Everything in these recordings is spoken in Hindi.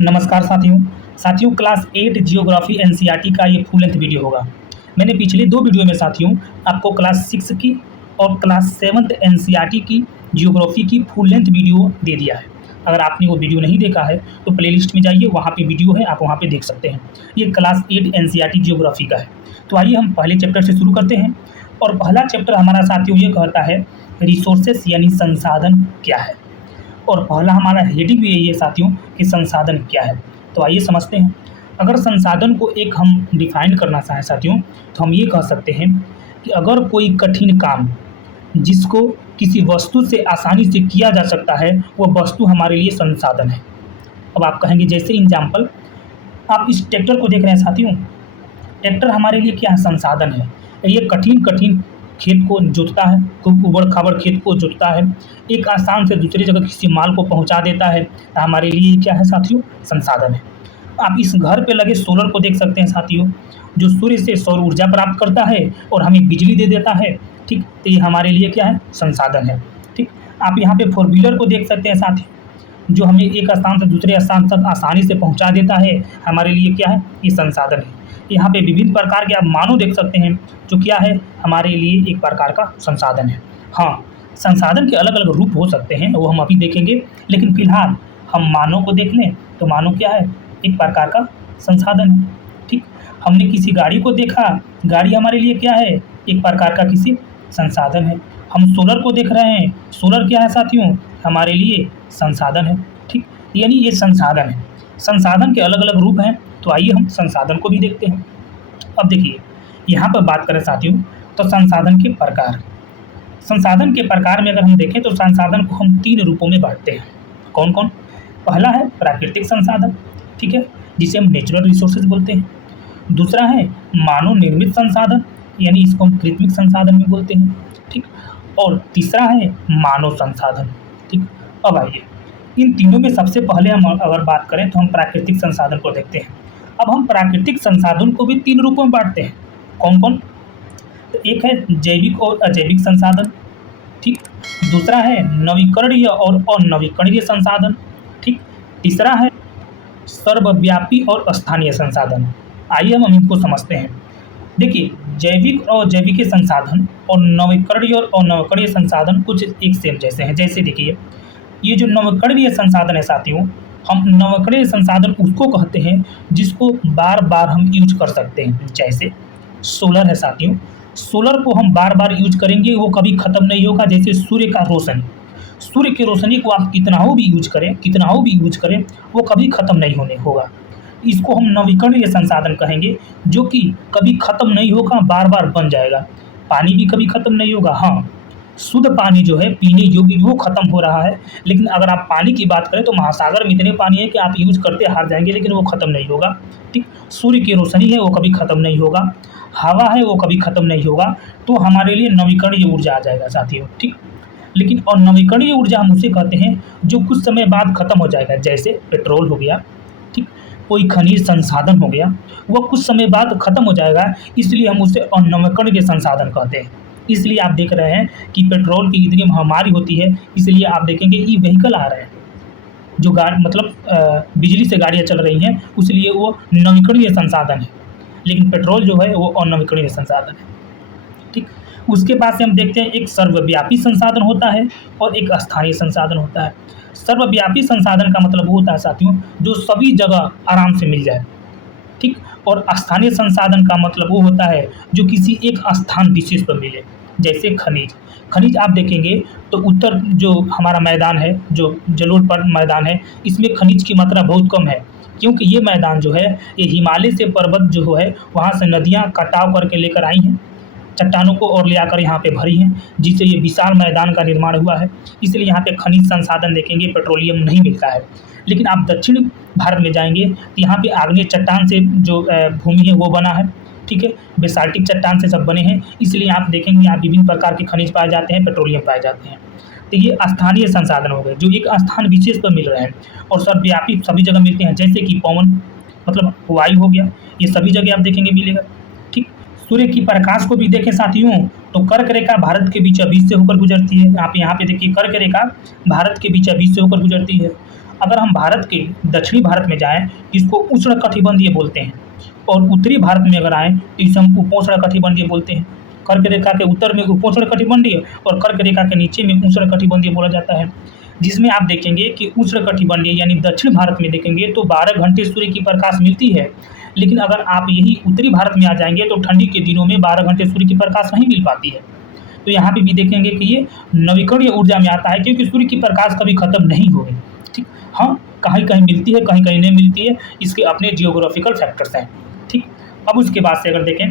नमस्कार साथियों क्लास 8 जियोग्राफी एनसीईआरटी का ये फुल लेंथ वीडियो होगा। मैंने पिछले 2 वीडियो में साथियों आपको क्लास 6 की और क्लास 7th एनसीईआरटी की जियोग्राफी की फुल लेंथ वीडियो दे दिया है। अगर आपने वो वीडियो नहीं देखा है तो प्लेलिस्ट में जाइए, वहाँ पे वीडियो है, आप वहाँ पे देख सकते हैं। ये क्लास 8 एनसीईआरटी जियोग्राफी का है। तो आइए हम पहले चैप्टर से शुरू करते हैं। और पहला चैप्टर हमारा साथियों ये कहता है रिसोर्सेस यानी संसाधन क्या है। और पहला हमारा हेडिंग भी यही है साथियों कि संसाधन क्या है। तो आइए समझते हैं। अगर संसाधन को एक हम डिफाइन करना चाहें साथियों तो हम ये कह सकते हैं कि अगर कोई कठिन काम जिसको किसी वस्तु से आसानी से किया जा सकता है वो वस्तु हमारे लिए संसाधन है। अब आप कहेंगे जैसे एग्जाम्पल आप इस ट्रैक्टर को देख रहे हैं साथियों, ट्रैक्टर हमारे लिए क्या है? संसाधन है। ये कठिन खेत को जोतता है, खूब उबड़-खाबड़ खेत को जोतता है, एक स्थान से दूसरी जगह किसी माल को पहुंचा देता है। हमारे लिए क्या है साथियों? संसाधन है। आप इस घर पे लगे सोलर को देख सकते हैं साथियों, जो सूर्य से सौर ऊर्जा प्राप्त करता है और हमें बिजली दे देता है। ठीक, तो ये हमारे लिए क्या है? संसाधन है। ठीक, आप यहाँ पे 4 व्हीलर को देख सकते हैं साथियों, जो हमें एक स्थान से दूसरे स्थान तक आसानी से पहुँचा देता है। हमारे लिए क्या है? ये संसाधन है। यहाँ पे विभिन्न प्रकार के आप मानव देख सकते हैं, जो क्या है? हमारे लिए एक प्रकार का संसाधन है। हाँ, संसाधन के अलग-अलग रूप हो सकते हैं, वो हम अभी देखेंगे। लेकिन फिलहाल हम मानव को देख लें तो मानव क्या है? एक प्रकार का संसाधन है। ठीक, हमने किसी गाड़ी को देखा, गाड़ी हमारे लिए क्या है? एक प्रकार का किसी संसाधन है। हम सोलर को देख रहे हैं, सोलर क्या है साथियों? हमारे लिए संसाधन है। ठीक, यानी ये संसाधन है। संसाधन के अलग-अलग रूप हैं। तो आइए हम संसाधन को भी देखते हैं। अब देखिए, यहाँ पर बात करें साथियों तो संसाधन के प्रकार। संसाधन के प्रकार में अगर हम देखें तो संसाधन को हम 3 रूपों में बांटते हैं। कौन-कौन? पहला है प्राकृतिक संसाधन, ठीक है, जिसे हम नेचुरल रिसोर्सेज बोलते हैं। दूसरा है मानव निर्मित संसाधन, यानी इसको हम कृत्रिम संसाधन भी बोलते हैं। ठीक, और तीसरा है मानव संसाधन। ठीक, अब आइए इन तीनों में सबसे पहले हम अगर बात करें तो हम प्राकृतिक संसाधन को देखते हैं। अब हम प्राकृतिक संसाधन को भी 3 रूपों में बांटते हैं। कौन-कौन? तो एक है जैविक और अजैविक संसाधन। ठीक, दूसरा है नवीकरणीय और अनवीकरणीय संसाधन। ठीक, तीसरा है सर्वव्यापी और स्थानीय संसाधन। आइए हम इनको समझते हैं। देखिए, जैविक और अजैविक संसाधन और नवीकरणीय और अनवीकरणीय संसाधन कुछ एक सेम जैसे हैं। जैसे देखिए, ये जो नवीकरणीय संसाधन है साथियों, हम नवीकरणीय संसाधन उसको कहते हैं जिसको बार-बार हम यूज़ कर सकते हैं। जैसे सोलर है साथियों, सोलर को हम बार-बार यूज़ करेंगे, वो कभी ख़त्म नहीं होगा। जैसे सूर्य का रोशनी, सूर्य की रोशनी को आप कितनाओं भी यूज़ करें, वो कभी ख़त्म नहीं होगा। इसको हम नवीकरणीय संसाधन कहेंगे, जो कि कभी ख़त्म नहीं होगा, बार-बार बन जाएगा। पानी भी कभी ख़त्म नहीं होगा। हाँ, शुद्ध पानी जो है पीने योग्य वो ख़त्म हो रहा है, लेकिन अगर आप पानी की बात करें तो महासागर में इतने पानी है कि आप यूज़ करते हार जाएँगे, लेकिन वो ख़त्म नहीं होगा। ठीक, सूर्य की रोशनी है वो कभी ख़त्म नहीं होगा, हवा है वो कभी ख़त्म नहीं होगा। तो हमारे लिए नवीकरणीय ऊर्जा आ जाएगा साथियों। ठीक, लेकिन और नवीकरणीय ऊर्जा हम उसे कहते हैं जो कुछ समय बाद ख़त्म हो जाएगा। जैसे पेट्रोल हो गया, ठीक, कोई खनिज संसाधन हो गया, वो कुछ समय बाद ख़त्म हो जाएगा, इसलिए हम उसे अनवीकरणीय संसाधन कहते हैं। इसलिए आप देख रहे हैं कि पेट्रोल की इतनी महामारी होती है, इसलिए आप देखेंगे ई व्हीकल आ रहे हैं, जो बिजली से गाड़ियाँ चल रही हैं, इसलिए वो नवीकरणीय संसाधन है। लेकिन पेट्रोल जो है वो अनवीकरणीय संसाधन है। ठीक, उसके बाद से हम देखते हैं एक सर्वव्यापी संसाधन होता है और एक स्थानीय संसाधन होता है। सर्वव्यापी संसाधन का मतलब वो होता है साथियों जो सभी जगह आराम से मिल जाए। ठीक, और स्थानीय संसाधन का मतलब वो होता है जो किसी एक स्थान विशेष पर मिले। जैसे खनिज आप देखेंगे तो उत्तर जो हमारा मैदान है, जो जलोढ़ पर मैदान है, इसमें खनिज की मात्रा बहुत कम है, क्योंकि ये मैदान जो है ये हिमालय से पर्वत जो है वहाँ से नदियाँ कटाव करके लेकर आई हैं, चट्टानों को और ले आकर यहाँ पे भरी हैं, जिससे ये विशाल मैदान का निर्माण हुआ है। इसलिए यहाँ पे खनिज संसाधन देखेंगे पेट्रोलियम नहीं मिलता है। लेकिन आप दक्षिण भारत में जाएंगे तो यहाँ पे आग्नेय चट्टान से जो भूमि है वो बना है। ठीक है, बेसाल्टिक चट्टान से सब बने हैं, इसलिए आप देखेंगे यहाँ विभिन्न प्रकार के खनिज पाए जाते हैं, पेट्रोलियम पाए जाते हैं। तो ये स्थानीय संसाधन हो गए जो एक स्थान विशेष पर मिल रहे हैं और सर्वव्यापी सभी जगह मिलते हैं। जैसे कि पवन मतलब वायु हो गया, ये सभी जगह आप देखेंगे मिलेगा। ठीक, सूर्य की प्रकाश को भी देखें साथियों तो कर्क रेखा भारत के बीच बीच से होकर गुजरती है। आप यहाँ पे देखिए कर्क रेखा भारत के बीच बीच से होकर गुजरती है। अगर हम भारत के दक्षिणी भारत में जाएँ, इसको उष्णकटिबंधीय बोलते हैं, और उत्तरी भारत में अगर आएँ तो इसे हम उपोष्णकटिबंधीय बोलते हैं। कर्क रेखा के उत्तर में उपोष्णकटिबंधीय और कर्क रेखा के नीचे में उष्णकटिबंधीय बोला जाता है। जिसमें आप देखेंगे कि उष्णकटिबंधीय यानी दक्षिण भारत में देखेंगे तो 12 घंटे सूर्य की प्रकाश मिलती है, लेकिन अगर आप यही उत्तरी भारत में आ जाएँगे तो ठंडी के दिनों में 12 घंटे सूर्य की प्रकाश नहीं मिल पाती है। तो यहाँ पे भी देखेंगे कि ये नवीकरणीय ऊर्जा में आता है, क्योंकि सूर्य की प्रकाश कभी खत्म नहीं होगी। ठीक, हाँ, कहीं-कहीं मिलती है, कहीं-कहीं नहीं मिलती है, इसके अपने जियोग्राफिकल फैक्टर्स हैं। ठीक, अब उसके बाद से अगर देखें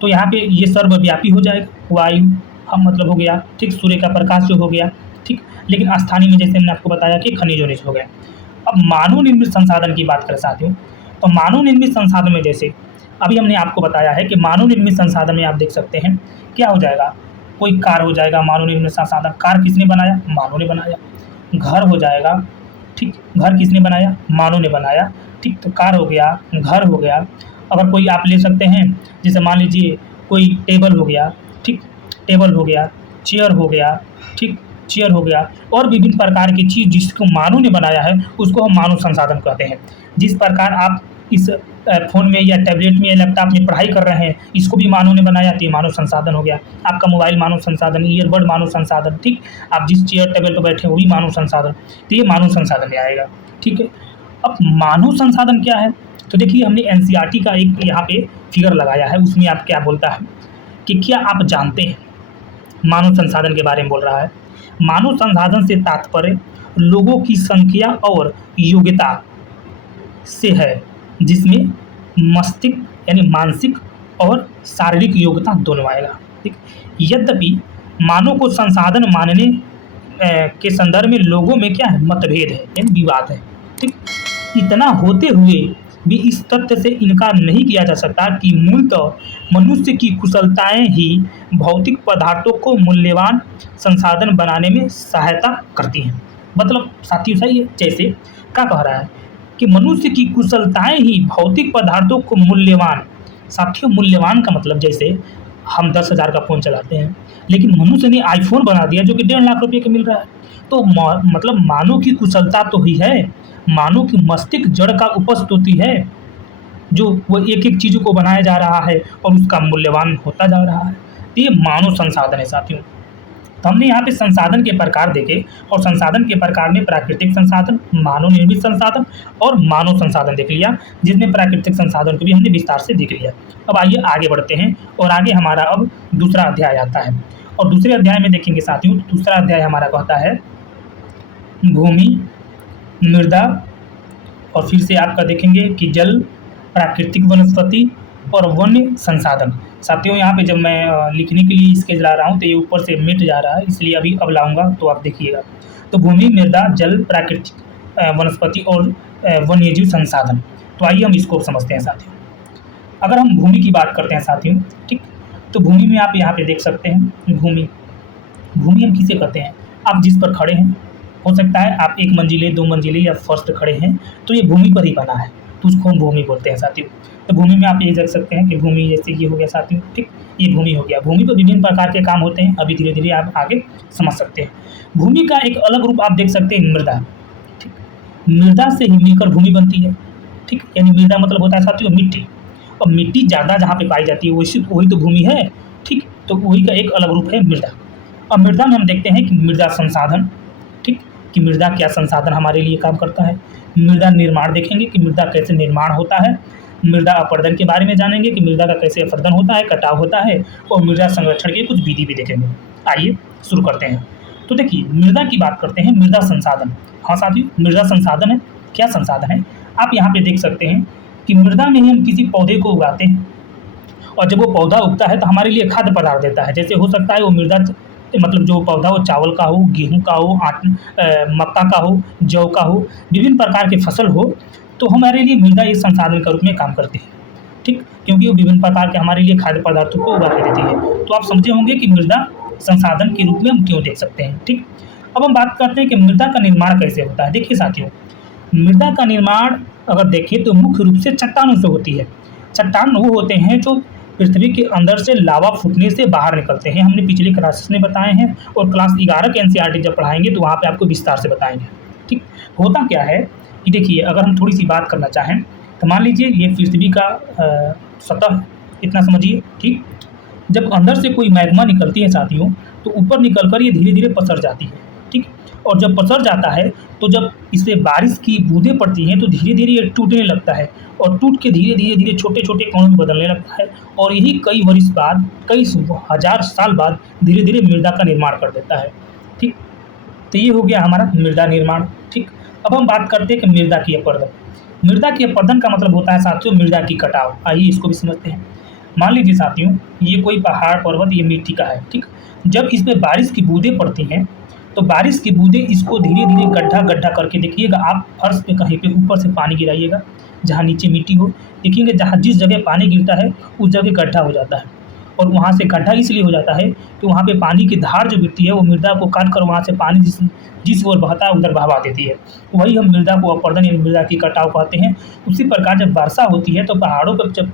तो यहाँ पे ये सर्वव्यापी हो जाएगा, वायु हम मतलब हो गया, ठीक, सूर्य का प्रकाश जो हो गया, ठीक, लेकिन स्थानीय में जैसे मैंने आपको बताया कि खनिज-वनिज हो गया। अब मानव निर्मित संसाधन की बात करें साथियों, तो मानव निर्मित संसाधन में जैसे अभी हमने आपको बताया है कि मानव निर्मित संसाधन में आप देख सकते हैं क्या हो जाएगा, कोई कार हो जाएगा मानव निर्मित संसाधन, कार किसने बनाया? मानव ने बनाया। घर हो जाएगा, ठीक, घर किसने बनाया? मानव ने बनाया, ठीक, तो कार हो गया, घर हो गया। अगर कोई आप ले सकते हैं, जैसे मान लीजिए कोई टेबल हो गया, ठीक, टेबल हो गया, चेयर हो गया, ठीक, चेयर हो गया, और विभिन्न प्रकार की चीज़ जिसको मानव ने बनाया है उसको हम मानव संसाधन कहते हैं। जिस प्रकार आप इस फ़ोन में या टैबलेट में या लैपटॉप में पढ़ाई कर रहे हैं, इसको भी मानव ने बनाया तो ये मानव संसाधन हो गया। आपका मोबाइल मानव संसाधन, ईयरबड मानव संसाधन, ठीक, आप जिस चेयर टेबल पर बैठे हैं वो भी मानव संसाधन, तो ये मानव संसाधन में आएगा। ठीक है, अब मानव संसाधन क्या है? तो देखिए हमने एनसीईआरटी का एक यहाँ पे फिगर लगाया है, उसमें आप क्या बोलता है कि क्या आप जानते हैं, मानव संसाधन के बारे में बोल रहा है। मानव संसाधन से तात्पर्य लोगों की संख्या और योग्यता से है, जिसमें मस्तिष्क यानी मानसिक और शारीरिक योग्यता दोनों आएगा। ठीक, यद्यपि मानव को संसाधन मानने के संदर्भ में लोगों में क्या है, मतभेद है यानी विवाद है। ठीक, इतना होते हुए भी इस तथ्य से इनकार नहीं किया जा सकता कि मूलतः मनुष्य की कुशलताएं ही भौतिक पदार्थों को मूल्यवान संसाधन बनाने में सहायता करती हैं। मतलब साथियों सही है, जैसे क्या कह रहा है कि मनुष्य की कुशलताएं ही भौतिक पदार्थों को मूल्यवान, साथियों मूल्यवान का मतलब जैसे हम 10,000 का फ़ोन चलाते हैं, लेकिन मनुष्य ने आईफ़ोन बना दिया जो कि 1.5 लाख रुपये का मिल रहा है। तो मतलब मानव की कुशलता तो ही है, मानव की मस्तिष्क जड़ का उपस्थिति है, जो वो एक-एक चीज़ को बनाया जा रहा है और उसका मूल्यवान होता जा रहा है। तो ये मानव संसाधन है साथियों। तो हमने यहाँ पे संसाधन के प्रकार देखे, और संसाधन के प्रकार में प्राकृतिक संसाधन, मानव निर्मित संसाधन और मानव संसाधन देख लिया, जिसमें प्राकृतिक संसाधन को भी हमने विस्तार से देख लिया। अब आइए आगे बढ़ते हैं, और आगे हमारा अब दूसरा अध्याय आता है, और दूसरे अध्याय में देखेंगे साथियों, दूसरा अध्याय हमारा कहता है भूमि, मृदा, और फिर से आपका देखेंगे कि जल, प्राकृतिक वनस्पति और वन्य संसाधन। साथियों यहाँ पे जब मैं लिखने के लिए स्केच ला रहा हूँ तो ये ऊपर से मिट जा रहा है, इसलिए अभी अब लाऊंगा तो आप देखिएगा। तो भूमि, मृदा, जल, प्राकृतिक वनस्पति और वन्यजीव संसाधन। तो आइए हम इसको समझते हैं साथियों। अगर हम भूमि की बात करते हैं साथियों, ठीक, तो भूमि में आप यहाँ पे देख सकते हैं भूमि, भूमि हम किसे कहते हैं? आप जिस पर खड़े हैं, हो सकता है आप 1 मंजिले 2 मंजिले या फर्स्ट खड़े हैं, तो ये भूमि पर ही बना है, तो उसको हम भूमि बोलते हैं साथियों। तो भूमि में आप ये देख सकते हैं कि भूमि जैसे ये हो गया साथियों, ठीक, ये भूमि हो गया। भूमि पर विभिन्न प्रकार के काम होते हैं, अभी धीरे-धीरे आप आगे समझ सकते हैं। भूमि का एक अलग रूप आप देख सकते हैं मृदा, ठीक, मृदा से ही मिलकर भूमि बनती है, ठीक, यानी मृदा मतलब होता है साथियों मिट्टी, और मिट्टी ज़्यादा जहाँ पे पाई जाती है वही तो भूमि है, ठीक, तो वही का एक अलग रूप है मृदा। और मृदा में हम देखते हैं कि मृदा संसाधन, ठीक, कि मृदा क्या संसाधन हमारे लिए काम करता है। मृदा निर्माण देखेंगे कि मृदा कैसे निर्माण होता है। मृदा अपरदन के बारे में जानेंगे कि मृदा का कैसे अपरदन होता है, कटाव होता है, और मृदा संरक्षण की कुछ विधि भी देखेंगे। आइए शुरू करते हैं। तो देखिए मृदा की बात करते हैं, मृदा संसाधन। हाँ साथियों, मृदा संसाधन है, क्या संसाधन है? आप यहाँ पे देख सकते हैं कि मृदा में ही हम किसी पौधे को उगाते हैं, और जब वो पौधा उगता है तो हमारे लिए खाद्य पदार्थ देता है। जैसे हो सकता है वो मृदा मतलब जो पौधा हो चावल का हो, गेहूँ का हो, मक्का का हो, जौ का हो, विभिन्न प्रकार की फसल हो, तो हमारे लिए मृदा एक संसाधन के रूप में काम करती है, ठीक, क्योंकि वो विभिन्न प्रकार के हमारे लिए खाद्य पदार्थों को उगा के देती है। तो आप समझे होंगे कि मृदा संसाधन के रूप में हम क्यों देख सकते हैं, ठीक। अब हम बात करते हैं कि मृदा का निर्माण कैसे होता है। देखिए साथियों, मृदा का निर्माण अगर देखें तो मुख्य रूप से चट्टानों से होती है। चट्टान वो होते हैं जो पृथ्वी के अंदर से लावा फूटने से बाहर निकलते हैं। हमने पिछले क्लासेस में बताए हैं, और क्लास 11 के एनसीईआरटी जब पढ़ाएंगे तो वहाँ पे आपको विस्तार से बताएंगे, ठीक। होता क्या है कि देखिए, अगर हम थोड़ी-सी बात करना चाहें, तो मान लीजिए ये पृथ्वी का सतह है, इतना समझिए, ठीक? जब अंदर से कोई मैग्मा निकलती है साथियों, तो ऊपर निकल कर ये धीरे-धीरे पसर जाती है, ठीक? और जब पसर जाता है, तो जब इससे बारिश की बूँदें पड़ती हैं, तो धीरे-धीरे ये टूटने लगता है और टूट के धीरे-धीरे छोटे-छोटे कणों में बदलने लगता है और यही कई वर्ष बाद, कई हज़ार साल बाद धीरे-धीरे मृदा का निर्माण कर देता है, ठीक? तो ये हो गया हमारा मृदा निर्माण, ठीक? अब हम बात करते हैं कि मृदा की अपरदन। मृदा की अपरदन का मतलब होता है साथियों मृदा की कटाव। आइए इसको भी समझते हैं। मान लीजिए साथियों, ये कोई पहाड़, पर्वत, ये मिट्टी का है, ठीक? जब इसमें बारिश की बूँदें पड़ती हैं, तो बारिश की बूँदें इसको धीरे-धीरे गड्ढा-गड्ढा करके देखिएगा आप फर्श पे कहीं पे ऊपर से पानी गिराइएगा, जहाँ नीचे मिट्टी हो, देखिएगा जहाँ जिस जगह पानी गिरता है, उस जगह गड्ढा हो जाता है। और वहाँ से गड्ढा इसलिए हो जाता है कि वहाँ पे पानी की धार जो गिरती है, वो मृदा को काट कर वहाँ से पानी जिस जिस ओर बहता है उधर बहवा देती है। वही हम मृदा को अपरदन यानी मृदा की कटाव कहते हैं। उसी प्रकार जब वर्षा होती है, तो पहाड़ों पर जब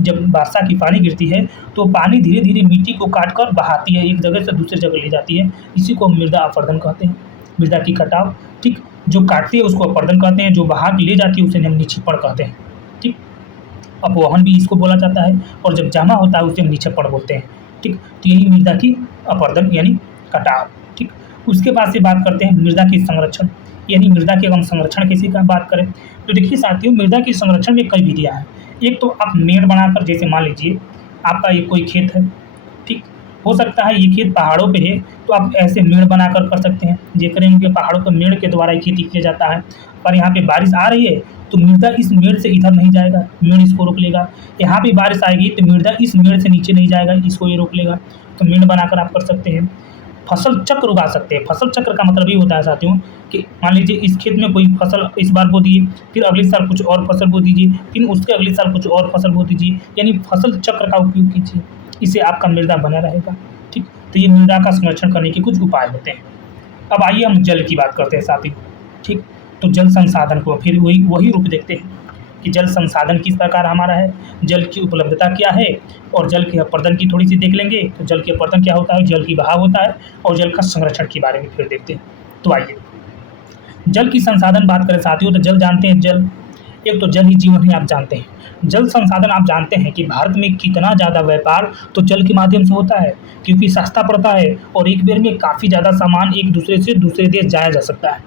जब वर्षा की पानी गिरती है, तो पानी धीरे-धीरे मिट्टी को काट कर बहाती है, एक जगह से दूसरी जगह ले जाती है। इसी को हम मृदा अपरदन कहते हैं, मृदा की कटाव, ठीक? जो काटती है उसको अपरदन कहते हैं, जो बहा के ले जाती है उसे हम निक्षेपण कहते हैं, ठीक? अपवहन भी इसको बोला जाता है और जब जमा होता है उसे हम निक्षेपण बोलते हैं, ठीक? तो यही मृदा की अपरदन यानी कटाव, ठीक? उसके बाद से बात करते हैं मृदा की संरक्षण, यानी मृदा के हम संरक्षण कैसे का बात करें, तो देखिए साथियों, मृदा के संरक्षण में कई विधियाँ हैं। एक तो आप मेड़ बनाकर, जैसे मान लीजिए आपका ये कोई खेत है, ठीक? हो सकता है ये खेत पहाड़ों पे है, तो आप ऐसे मेड़ बनाकर कर सकते हैं। जेकर इनके पहाड़ों पर मेड़ के द्वारा ही खेती किया जाता है। पर यहाँ पे बारिश आ रही है, तो मृदा इस मेड़ से इधर नहीं जाएगा, मेड़ इसको रोक लेगा। यहाँ पे बारिश आएगी, तो मृदा इस मेड़ से नीचे नहीं जाएगा, इसको ये रोक लेगा। तो मेड़ बनाकर आप कर सकते हैं। फसल चक्र उगा सकते हैं। फसल चक्र का मतलब ये होता है साथियों कि मान लीजिए इस खेत में कोई फसल इस बार बो दिए, फिर अगले साल कुछ और फसल बो दीजिए, फिर उसके अगले साल कुछ और फसल बो दीजिए, यानी फसल चक्र का उपयोग कीजिए। इससे आपका मृदा बना रहेगा, ठीक? तो ये मृदा का संरक्षण करने के कुछ उपाय होते हैं। अब आइए हम जल की बात करते हैं साथियों, ठीक? तो जल संसाधन को फिर वही वही रूप देखते हैं कि जल संसाधन किस प्रकार हमारा है, जल की उपलब्धता क्या है और जल के अपरदन की थोड़ी सी देख लेंगे। तो जल के अपरदन क्या होता है, जल की बहाव होता है और जल का संरक्षण के बारे में फिर देखते हैं। तो आइए जल की संसाधन बात करें साथियों, तो जल जानते हैं, जल एक तो जल ही जीवन है, आप जानते हैं। जल संसाधन आप जानते हैं कि भारत में कितना ज़्यादा व्यापार तो जल के माध्यम से होता है, क्योंकि सस्ता पड़ता है और एक बेर में काफ़ी ज़्यादा सामान एक दूसरे से दूसरे देश जाया जा सकता है,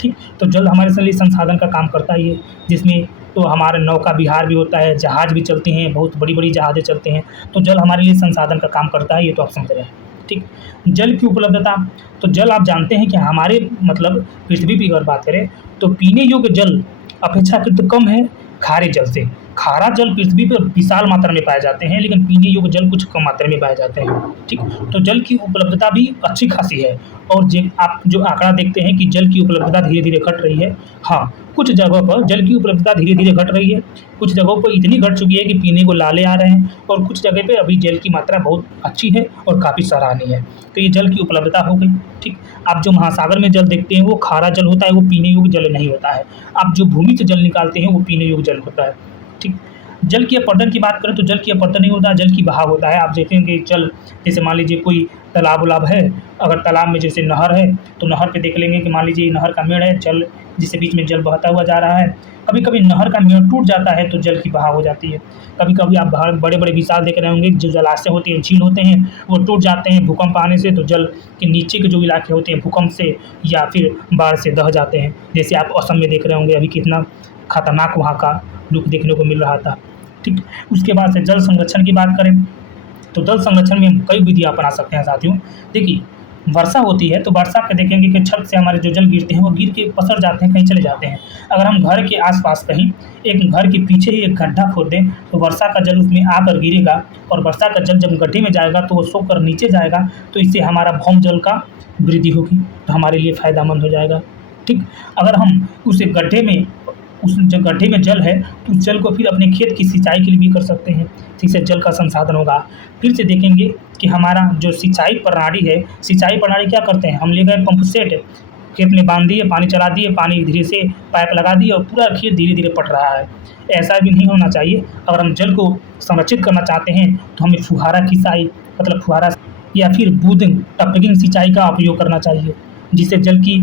ठीक? तो जल हमारे लिए संसाधन का काम करता ही है, जिसमें तो हमारे नौका विहार भी होता है, जहाज़ भी चलते हैं, बहुत बड़ी-बड़ी जहाज़ें चलते हैं। तो जल हमारे लिए संसाधन का काम करता है, ये तो आप समझ रहे हैं, ठीक? जल की उपलब्धता, तो जल आप जानते हैं कि हमारे मतलब पृथ्वी की अगर बात करें, तो पीने योग्य जल अपेक्षाकृत कम है खारे जल से। खारा जल पृथ्वी पर विशाल मात्रा में पाए जाते हैं, लेकिन पीने योग्य जल कुछ कम मात्रा में पाए जाते हैं, ठीक? तो जल की उपलब्धता भी अच्छी खासी है और आप जो आंकड़ा देखते हैं कि जल की उपलब्धता धीरे-धीरे घट रही है। हाँ, कुछ जगहों पर जल की उपलब्धता धीरे-धीरे घट रही है, कुछ जगहों पर इतनी घट चुकी है कि पीने को लाले आ रहे हैं और कुछ जगह पे अभी जल की मात्रा बहुत अच्छी है और काफ़ी सराहनीय है। तो ये जल की उपलब्धता हो गई, ठीक? आप जो महासागर में जल देखते हैं वो खारा जल होता है, वो पीने योग्य जल नहीं होता है। आप जो भूमि से जल निकालते हैं वो पीने योग्य जल होता है, ठीक? जल की अपरदन की बात करें तो जल की अपरदन नहीं होता, जल की बहाव होता है। आप देखेंगे जल, जैसे मान लीजिए कोई तालाब-उलाब है, अगर तालाब में जैसे नहर है, तो नहर पे देख लेंगे कि मान लीजिए नहर का मेड़ है, जल जिसके बीच में जल बहता हुआ जा रहा है। कभी-कभी नहर का मेड़ टूट जाता है तो जल की बहाव हो जाती है। कभी-कभी आप बाहर बड़े-बड़े विशाल देख रहे होंगे, जो जलाशय होते हैं, झील होते हैं, वो टूट जाते हैं भूकंप आने से, तो जल के नीचे के जो इलाके होते हैं भूकंप से या फिर बाढ़ से दह जाते हैं। जैसे आप असम में देख रहे होंगे अभी कितना खतरनाक वहाँ का रूप देखने को मिल रहा था, ठीक? उसके बाद से जल संरक्षण की बात करें तो जल संरक्षण में हम कई विधियाँ अपना सकते हैं साथियों। देखिए, वर्षा होती है तो वर्षा पे देखेंगे कि छत से हमारे जो जल गिरते हैं वो गिर के पसर जाते हैं, कहीं चले जाते हैं। अगर हम घर के आस-पास कहीं एक घर के पीछे ही एक गड्ढा खोद दें, तो वर्षा का जल उसमें आकर गिरेगा और वर्षा का जल जब गड्ढे में जाएगा तो वो सोख कर नीचे जाएगा, तो इससे हमारा भौम जल का वृद्धि होगी, तो हमारे लिए फ़ायदेमंद हो जाएगा, ठीक? अगर हम उस गड्ढे में उस जो गड्ढे में जल है, तो उस जल को फिर अपने खेत की सिंचाई के लिए भी कर सकते हैं, जिससे जल का संसाधन होगा। फिर से देखेंगे कि हमारा जो सिंचाई प्रणाली है, सिंचाई प्रणाली क्या करते हैं, हम ले गए पंप सेट, खेत में बांध दिए, पानी चला दिए, पानी धीरे से पाइप लगा दिए और पूरा खेत धीरे-धीरे पट रहा है। ऐसा भी नहीं होना चाहिए। अगर हम जल को संरक्षित करना चाहते हैं, तो हमें फुहारा सिंचाई मतलब फुहारा या फिर बूंद टपकिंग सिंचाई का उपयोग करना चाहिए। जिससे जल की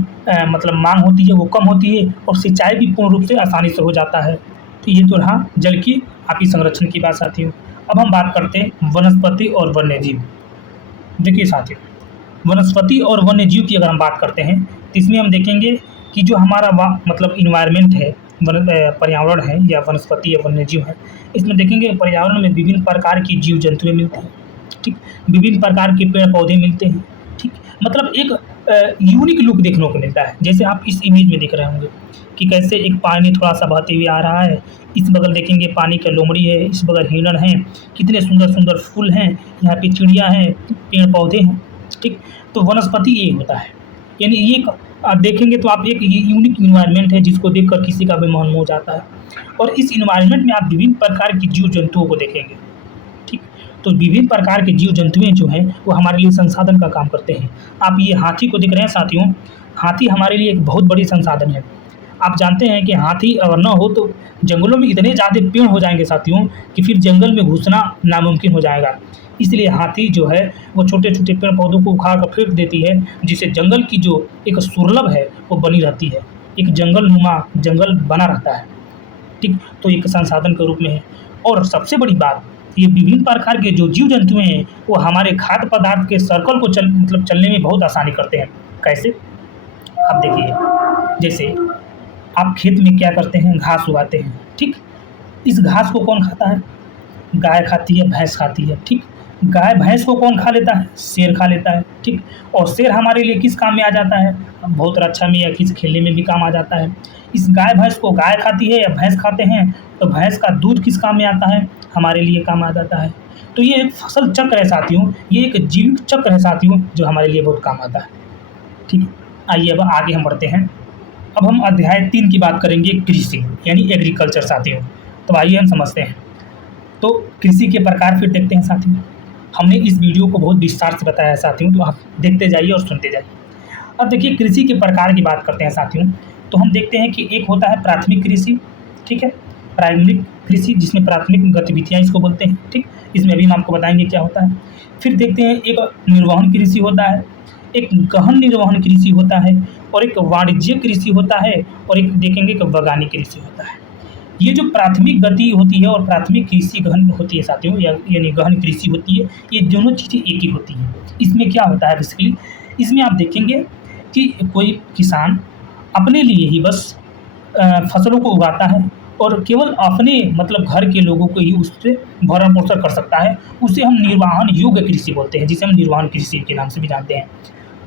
मतलब मांग होती है वो कम होती है और सिंचाई भी पूर्ण रूप से आसानी से हो जाता है। तो ये तो रहा जल की आपकी संरक्षण की बात साथियों। अब हम बात करते हैं वनस्पति और वन्यजीव। देखिए साथियों, वनस्पति और वन्यजीव की अगर हम बात करते हैं तो इसमें हम देखेंगे कि जो हमारा मतलब इन्वायरमेंट है, पर्यावरण है या वनस्पति या वन्यजीव है, इसमें देखेंगे पर्यावरण में विभिन्न प्रकार की जीव जंतुएं मिलते हैं। ठीक, विभिन्न प्रकार के पेड़ पौधे मिलते हैं। ठीक, मतलब एक यूनिक लुक देखने को मिलता है। जैसे आप इस इमेज में देख रहे होंगे कि कैसे एक पानी थोड़ा सा बहते हुए आ रहा है, इस बगल देखेंगे पानी का लोमड़ी है, इस बगल हिरण है, कितने सुंदर सुंदर फूल हैं, यहाँ पे चिड़िया हैं, पेड़ पौधे हैं। ठीक, तो वनस्पति ये होता है, यानी ये आप देखेंगे तो आप एक यूनिक इन्वायरमेंट है जिसको देखकर किसी का भी मन हो जाता है। और इस इन्वायरमेंट में आप विभिन्न प्रकार की जीव जंतुओं को देखेंगे। ठीक, तो विभिन्न प्रकार के जीव जंतुएं जो हैं वो हमारे लिए संसाधन का काम करते हैं। आप ये हाथी को देख रहे हैं साथियों, हाथी हमारे लिए एक बहुत बड़ी संसाधन है। आप जानते हैं कि हाथी अगर न हो तो जंगलों में इतने ज़्यादा पेड़ हो जाएंगे साथियों कि फिर जंगल में घुसना नामुमकिन हो जाएगा। इसलिए हाथी जो है वो छोटे छोटे पेड़ पौधों को उखाड़ कर फेंक देती है, जिससे जंगल की जो एक सुलभ है वो बनी रहती है, एक जंगल जंगल बना रहता है। ठीक, तो एक संसाधन के रूप में है। और सबसे बड़ी बात, ये विभिन्न प्रकार के जो जीव जंतु हैं वो हमारे खाद्य पदार्थ के सर्कल को चलने में बहुत आसानी करते हैं। कैसे? आप देखिए, जैसे आप खेत में क्या करते हैं, घास उगाते हैं। ठीक, इस घास को कौन खाता है? गाय खाती है, भैंस खाती है। ठीक, गाय भैंस को कौन खा लेता है? शेर खा लेता है। ठीक, और शेर हमारे लिए किस काम में आ जाता है? बहुत रक्षा में या किस खेलने में भी काम आ जाता है। इस गाय भैंस को गाय खाती है या भैंस खाते हैं तो भैंस का दूध किस काम में आता है? हमारे लिए काम आ जाता है। तो ये एक फसल चक्र है साथियों, ये एक जीवित चक्र है साथियों जो हमारे लिए बहुत काम आता है। ठीक, आइए अब आगे हम बढ़ते हैं। अब हम अध्याय 3 की बात करेंगे, कृषि यानी एग्रीकल्चर साथियों। तो आइए हम समझते हैं। तो कृषि के प्रकार फिर देखते हैं साथियों। हमने इस वीडियो को बहुत विस्तार से बताया है साथियों, तो आप देखते जाइए और सुनते जाइए। अब देखिए कृषि के प्रकार की बात करते हैं साथियों। तो हम देखते हैं कि एक होता है प्राथमिक कृषि। ठीक है, प्राइमरी कृषि जिसमें प्राथमिक गतिविधियाँ इसको बोलते हैं। ठीक, इसमें अभी हम आपको बताएंगे क्या होता है। फिर देखते हैं एक निर्वहन कृषि होता है, एक गहन निर्वहन कृषि होता है, और एक वाणिज्यिक कृषि होता है, और एक देखेंगे कि बगानी कृषि होता है। ये जो प्राथमिक गति होती है और प्राथमिक कृषि गहन होती है साथियों, यानी गहन कृषि होती है, ये दोनों चीज़ें एक ही होती हैं। इसमें क्या होता है बेसिकली, इसमें आप देखेंगे कि कोई किसान अपने लिए ही बस फसलों को उगाता है और केवल अपने मतलब घर के लोगों को ही उससे भरण पोषण कर सकता है। उसे हम निर्वहन योग्य कृषि बोलते हैं, जिसे हम निर्वहन कृषि के नाम से भी जानते हैं।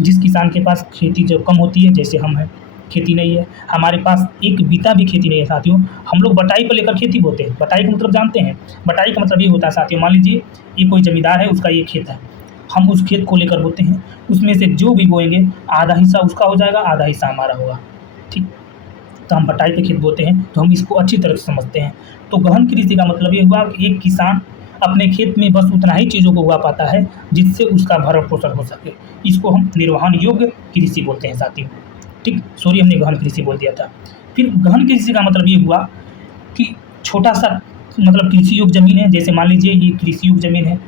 जिस किसान के पास खेती जो कम होती है, जैसे हम हैं, खेती नहीं है, हमारे पास एक बीता भी खेती नहीं है साथियों, हम लोग बटाई पर लेकर खेती बोते हैं। बटाई का मतलब जानते हैं? बटाई का मतलब ये होता है साथियों, मान लीजिए ये कोई ज़मींदार है, उसका ये खेत है, हम उस खेत को लेकर बोते हैं, उसमें से जो भी बोएंगे आधा हिस्सा उसका हो जाएगा, आधा हिस्सा हमारा होगा। ठीक, तो हम बटाई पे खेत बोते हैं, तो हम इसको अच्छी तरह से समझते हैं। तो गहन कृषि का मतलब ये हुआ कि एक किसान अपने खेत में बस उतना ही चीज़ों को उगा पाता है जिससे उसका भरण पोषण हो सके। इसको हम निर्वहन योग्य कृषि बोलते हैं साथियों। ठीक, सॉरी हमने गहन कृषि बोल दिया था। फिर गहन कृषि का मतलब ये हुआ कि छोटा सा मतलब कृषि योग्य ज़मीन है, जैसे मान लीजिए ये कृषि योग्य ज़मीन है,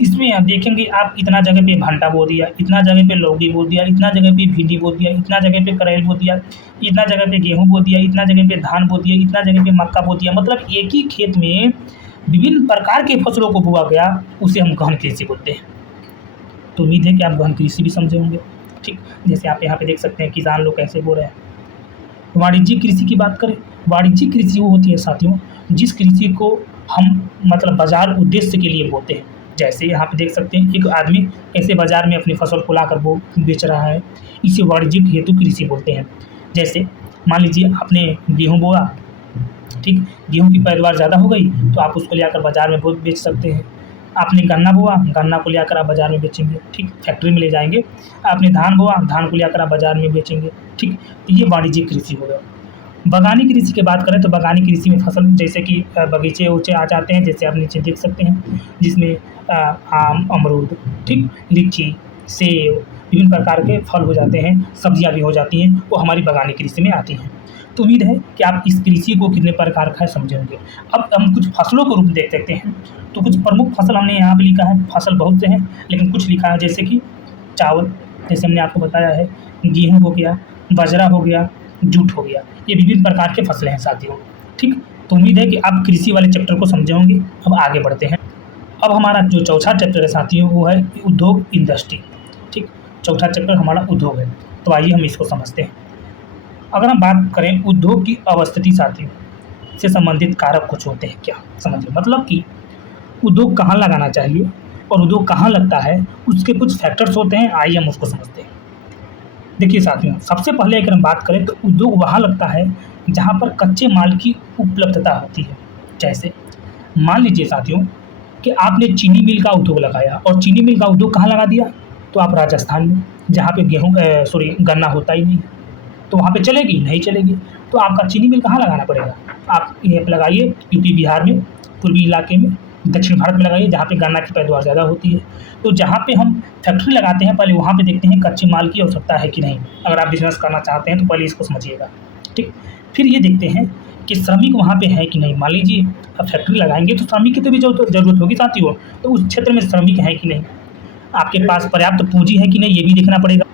इसमें आप देखेंगे आप इतना जगह पे भंटा बो दिया, इतना जगह पे लौकी बो दिया, इतना जगह पे भिंडी बो दिया, इतना जगह पे करेल बो दिया, इतना जगह पे गेहूँ बो दिया, इतना जगह पे धान बो दिया, इतना जगह पे मक्का बो दिया। मतलब एक ही खेत में विभिन्न प्रकार के फसलों को बोआ गया, उसे हम गहन कृषि बोलते हैं। तो उम्मीद है कि आप गहन कृषि भी समझे होंगे। ठीक, जैसे आप यहाँ पे देख सकते हैं किसान लोग कैसे बो रहे हैं। वाणिज्यिक कृषि की बात करें, वाणिज्यिक कृषि वो होती है साथियों जिस कृषि को हम मतलब बाजार उद्देश्य के लिए बोते हैं। जैसे यहाँ पे देख सकते हैं एक आदमी कैसे बाजार में अपनी फसल को लाकर वो बेच रहा है, इसे वाणिज्यिक हेतु कृषि बोलते हैं। जैसे मान लीजिए आपने गेहूँ बोआ, ठीक, गेहूँ की पैदावार ज़्यादा हो गई तो आप उसको ले आकर बाज़ार में बेच सकते हैं। आपने गन्ना बोआ, गन्ना को ले आकर आप बाज़ार में बेचेंगे। ठीक, फैक्ट्री में ले जाएंगे। आपने धान बोआ, धान को ले आकर आप बाज़ार में बेचेंगे। ठीक, तो ये वाणिज्यिक कृषि हो गया। बागानी कृषि की बात करें तो बागानी कृषि में फसल जैसे कि बगीचे ऊँचे आ जाते हैं, जैसे आप नीचे देख सकते हैं, जिसमें आम, अमरूद, ठीक, लीची, सेब, विभिन्न प्रकार के फल हो जाते हैं, सब्जियाँ भी हो जाती हैं, वो हमारी बागानी कृषि में आती हैं। तो उम्मीद है कि आप इस कृषि को कितने प्रकार का है समझे होंगे। अब हम कुछ फसलों को रूप में देख सकते हैं। तो कुछ प्रमुख फसल हमने यहाँ पे लिखा है, फसल बहुत से हैं लेकिन कुछ लिखा है जैसे कि चावल, जैसे हमने आपको बताया है, गेहूँ हो गया, बाजरा हो गया, जूट हो गया, ये विभिन्न प्रकार के फसलें हैं साथियों। ठीक, तो उम्मीद है कि आप कृषि वाले चैप्टर को समझे होंगे। अब आगे बढ़ते हैं। अब हमारा जो चौथा चैप्टर है साथियों, वो है उद्योग इंडस्ट्री। ठीक, चौथा चैप्टर हमारा उद्योग है। तो आइए हम इसको समझते हैं। अगर हम बात करें उद्योग की अवस्थिति साथियों से संबंधित कारक कुछ होते हैं क्या, समझिए। मतलब कि उद्योग कहाँ लगाना चाहिए और उद्योग कहाँ लगता है, उसके कुछ फैक्टर्स होते हैं। आइए हम उसको समझते हैं। देखिए साथियों, सबसे पहले अगर हम बात करें तो उद्योग वहाँ लगता है जहाँ पर कच्चे माल की उपलब्धता होती है। जैसे मान लीजिए साथियों कि आपने चीनी मिल का उद्योग लगाया, और चीनी मिल का उद्योग कहाँ लगा दिया, तो आप राजस्थान में, जहाँ पे गन्ना होता ही नहीं है, तो वहाँ पे चलेगी नहीं चलेगी। तो आपका चीनी मिल कहाँ लगाना पड़ेगा, आप ये लगाइए यूपी बिहार में, पूर्वी इलाके में, दक्षिण भारत में लगाइए, जहाँ पे गन्ना की पैदावार ज़्यादा होती है। तो जहाँ पे हम फैक्ट्री लगाते हैं, पहले वहाँ पे देखते हैं कच्चे माल की आवश्यकता है कि नहीं। अगर आप बिज़नेस करना चाहते हैं तो पहले इसको समझिएगा। ठीक, फिर ये देखते हैं कि श्रमिक वहाँ पे है कि नहीं। मान लीजिए आप फैक्ट्री लगाएंगे तो श्रमिक की तो भी ज़रूरत होगी साथियों, तो उस क्षेत्र में श्रमिक है कि नहीं, आपके पास पर्याप्त पूँजी है कि नहीं, ये भी देखना पड़ेगा।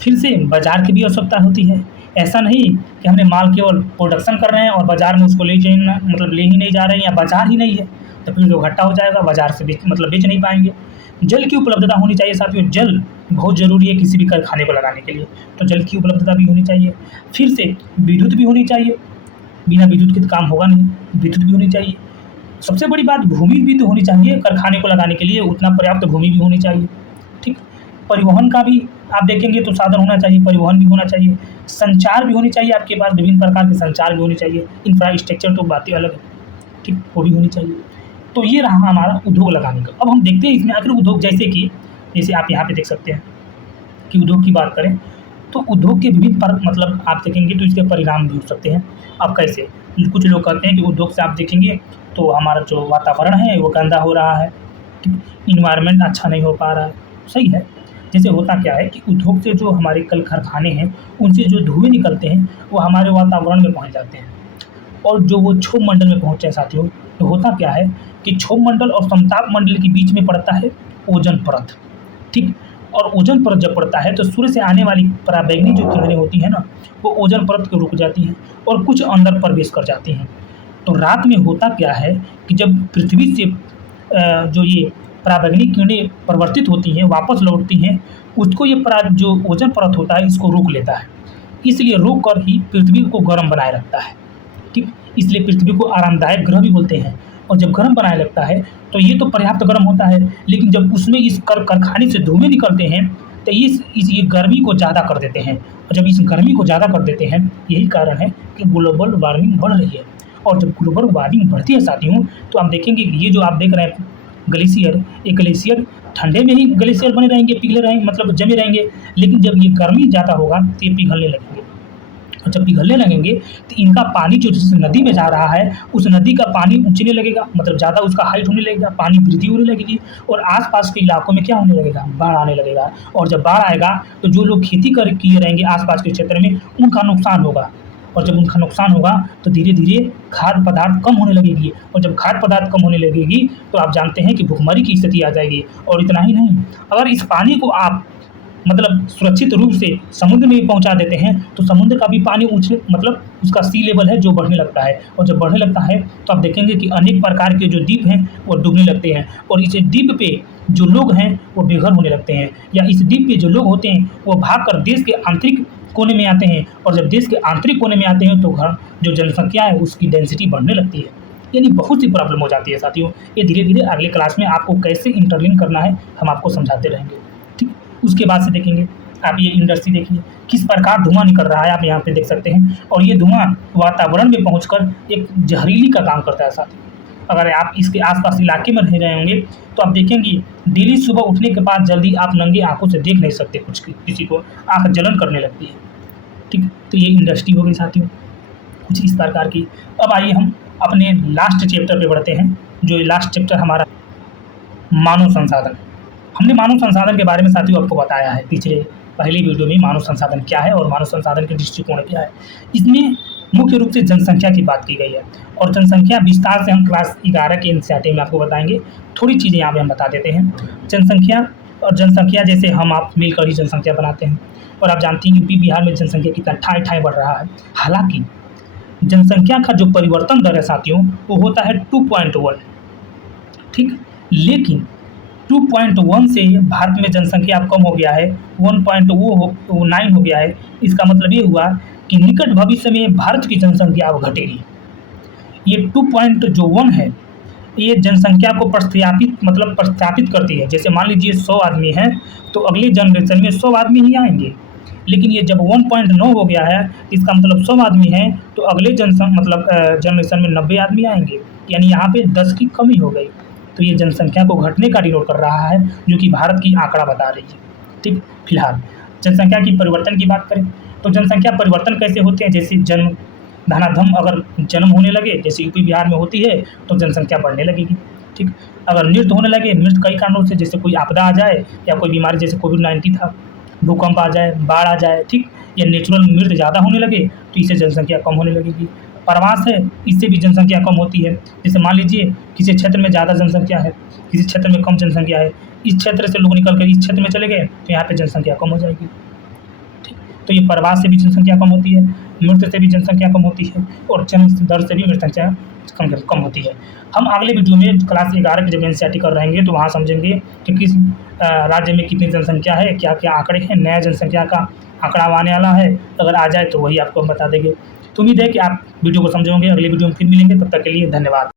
फिर से बाज़ार की भी आवश्यकता होती है। ऐसा नहीं कि हमने माल केवल प्रोडक्शन कर रहे हैं और बाज़ार में उसको ले ले ही नहीं जा रहे हैं, या बाज़ार ही नहीं है, तो फिर तो घाटा हो जाएगा, बाज़ार से बेच नहीं पाएँगे। जल की उपलब्धता होनी चाहिए साथियों, जल बहुत ज़रूरी है किसी भी कारखाने को लगाने के लिए, तो जल की उपलब्धता भी होनी चाहिए। फिर से विद्युत भी होनी चाहिए, बिना विद्युत के तो काम होगा नहीं, विद्युत भी होनी चाहिए। सबसे बड़ी बात, भूमि भी तो होनी चाहिए कारखाने को लगाने के लिए, उतना पर्याप्त भूमि भी होनी चाहिए। ठीक, परिवहन का भी आप देखेंगे तो साधन होना चाहिए, परिवहन भी होना चाहिए, संचार भी होनी चाहिए, आपके पास विभिन्न प्रकार के संचार भी होनी चाहिए। इंफ्रास्ट्रक्चर तो बात ही अलग है, ठीक, वो भी होनी चाहिए। तो ये रहा हमारा उद्योग लगाने का। अब हम देखते हैं इसमें आखिर उद्योग, जैसे आप यहाँ पे देख सकते हैं कि उद्योग की बात करें तो उद्योग के विभिन्न मतलब आप देखेंगे तो इसके परिणाम भी हो सकते हैं। अब कैसे, कुछ लोग कहते हैं कि उद्योग से आप देखेंगे तो हमारा जो वातावरण है वो गंदा हो रहा है, इन्वायरमेंट अच्छा नहीं हो पा रहा है। सही है। जैसे होता क्या है कि उद्योग से जो हमारे कल कारखाने हैं, उनसे जो धुएँ निकलते हैं वो हमारे वातावरण में पहुँच जाते हैं, और जो वो क्षोभ मंडल में पहुँचते हैं साथियों, तो होता क्या है कि क्षोभ मंडल और समताप मंडल के बीच में पड़ता है ओजोन परत। ठीक, और ओजोन परत जब पड़ता है तो सूर्य से आने वाली पराबैंगनी जो किरणें होती हैं ना, वो ओजोन परत को रुक जाती हैं और कुछ अंदर प्रवेश कर जाती हैं। तो रात में होता क्या है कि जब पृथ्वी से जो ये पराबैंगनी किरणें परिवर्तित होती हैं, वापस लौटती हैं, उसको ये जो ओजोन परत होता है इसको रोक लेता है। इसलिए रोक कर ही पृथ्वी को गर्म बनाए रखता है। ठीक, इसलिए पृथ्वी को आरामदायक ग्रह भी बोलते हैं। और जब गर्म बनाए लगता है तो ये तो पर्याप्त गर्म होता है, लेकिन जब उसमें इस कारखाने से धुएँ निकलते हैं तो ये गर्मी को ज़्यादा कर देते हैं, और जब इस गर्मी को ज़्यादा कर देते हैं, यही कारण है कि ग्लोबल वार्मिंग बढ़ रही है। और जब ग्लोबल वार्मिंग बढ़ती है साथियों, तो आप देखेंगे कि ये जो आप देख रहे हैं ग्लेशियर, ये ग्लेशियर ठंडे में ही ग्लेशियर बने रहेंगे, पिघले रहेंगे, मतलब जमे रहेंगे, लेकिन जब ये गर्मी ज़्यादा होगा तो ये पिघलने लगेंगे। और जब पिघलने लगेंगे तो इनका पानी जो जिस नदी में जा रहा है, उस नदी का पानी ऊँचने लगेगा, मतलब ज़्यादा उसका हाइट होने लगेगा, पानी वृद्धि होने लगेगी, और आस-पास के इलाकों में क्या होने लगेगा, बाढ़ आने लगेगा। और जब बाढ़ आएगा तो जो लोग खेती किए रहेंगे आस-पास के क्षेत्र में, उनका नुकसान होगा, और जब उनका नुकसान होगा तो धीरे-धीरे खाद्य पदार्थ कम होने लगेगी, और जब खाद्य पदार्थ कम होने लगेगी तो आप जानते हैं कि भुखमरी की स्थिति आ जाएगी। और इतना ही नहीं, अगर इस पानी को आप मतलब सुरक्षित रूप से समुद्र में पहुंचा देते हैं तो समुद्र का भी पानी ऊँचे, मतलब उसका सी लेवल है जो बढ़ने लगता है, और जब बढ़ने लगता है तो आप देखेंगे कि अनेक प्रकार के जो द्वीप हैं वो डूबने लगते हैं, और इस द्वीप पे जो लोग हैं वो बेघर होने लगते हैं, या इस द्वीप पे जो लोग होते हैं वो भागकर देश के आंतरिक कोने में आते हैं, और जब देश के आंतरिक कोने में आते हैं तो जो जनसंख्या है उसकी डेंसिटी बढ़ने लगती है। यानी बहुत सी प्रॉब्लम हो जाती है साथियों। ये धीरे-धीरे अगले क्लास में आपको कैसे इंटरलिंक करना है हम आपको समझाते रहेंगे। ठीक, उसके बाद से देखेंगे आप ये इंडस्ट्री देखिए किस प्रकार धुआँ निकल रहा है, आप यहाँ पे देख सकते हैं, और ये धुआँ वातावरण में पहुँचकर एक जहरीली का काम करता है साथियों। अगर आप इसके आस-पास इलाके में रह रहे होंगे तो आप देखेंगे डेली सुबह उठने के बाद जल्दी आप नंगे आँखों से देख नहीं सकते किसी को, आँख जलन करने लगती है। ठीक, तो ये इंडस्ट्री हो गई साथियों, कुछ इस प्रकार की। अब आइए हम अपने लास्ट चैप्टर पे बढ़ते हैं, जो लास्ट चैप्टर हमारा मानव संसाधन। हमने मानव संसाधन के बारे में साथियों आपको बताया है पहले वीडियो में, मानव संसाधन क्या है और मानव संसाधन के दृष्टिकोण क्या है। इसमें मुख्य रूप से जनसंख्या की बात की गई है, और जनसंख्या विस्तार से हम क्लास 11 के एनसीईआरटी में आपको बताएंगे। थोड़ी चीज़ें यहाँ पे हम बता देते हैं। जनसंख्या और जनसंख्या जैसे हम आप मिलकर ही जनसंख्या बनाते हैं, और आप जानती हैं यूपी बिहार में जनसंख्या कितना ठाए ठाए बढ़ रहा है। हालांकि जनसंख्या का जो परिवर्तन दर है साथियों, वो होता है 2.1, ठीक। लेकिन 2.1 से भारत में जनसंख्या अब कम हो गया है, 1.9 हो गया है। इसका मतलब ये हुआ कि निकट भविष्य में भारत की जनसंख्या अब घटेगी। ये 2.1 है, ये जनसंख्या को प्रस्थापित करती है। जैसे मान लीजिए 100 आदमी हैं, तो अगली जनरेशन में 100 आदमी ही आएंगे। लेकिन ये जब 1.9 हो गया है, इसका मतलब 100 आदमी हैं, तो अगले जनरेशन में 90 आदमी आएंगे, यानी यहाँ पे 10 की कमी हो गई। तो ये जनसंख्या को घटने का डिनोट कर रहा है, जो कि भारत की आंकड़ा बता रही है, ठीक। फिलहाल जनसंख्या की परिवर्तन की बात करें तो जनसंख्या परिवर्तन कैसे होते हैं, जैसे जन्म धनाधम अगर जन्म होने लगे, जैसे यूपी बिहार में होती है, तो जनसंख्या बढ़ने लगेगी, ठीक। अगर मृत्यु होने लगे, मृत्यु कई कारणों से, जैसे कोई आपदा आ जाए या कोई बीमारी जैसे कोविड-19 था, भूकंप आ जाए, बाढ़ आ जाए, ठीक, या नेचुरल मृत्यु ज़्यादा होने लगे, तो इससे जनसंख्या कम होने लगेगी। प्रवास है, इससे भी जनसंख्या कम होती है। जैसे मान लीजिए किसी क्षेत्र में ज़्यादा जनसंख्या है, किसी क्षेत्र में कम जनसंख्या है, इस क्षेत्र से लोग निकल कर इस क्षेत्र में चले गए, तो यहाँ पे जनसंख्या कम हो जाएगी, ठीक। तो ये प्रवास से भी जनसंख्या कम होती है, मृत्यु से भी जनसंख्या कम होती है, और जन्म दर से भी जनसंख्या कम होती है। हम अगले वीडियो में क्लास 11 की जब एनसीईआरटी कर रहेंगे, तो वहाँ समझेंगे कि किस राज्य में कितनी जनसंख्या है, क्या-क्या आंकड़े हैं, नया जनसंख्या का आंकड़ा आने वाला है, अगर आ जाए तो वही आपको हम बता देंगे। तो उम्मीद है कि आप वीडियो को समझे होंगे। अगले वीडियो में फिर मिलेंगे, तब तक के लिए धन्यवाद।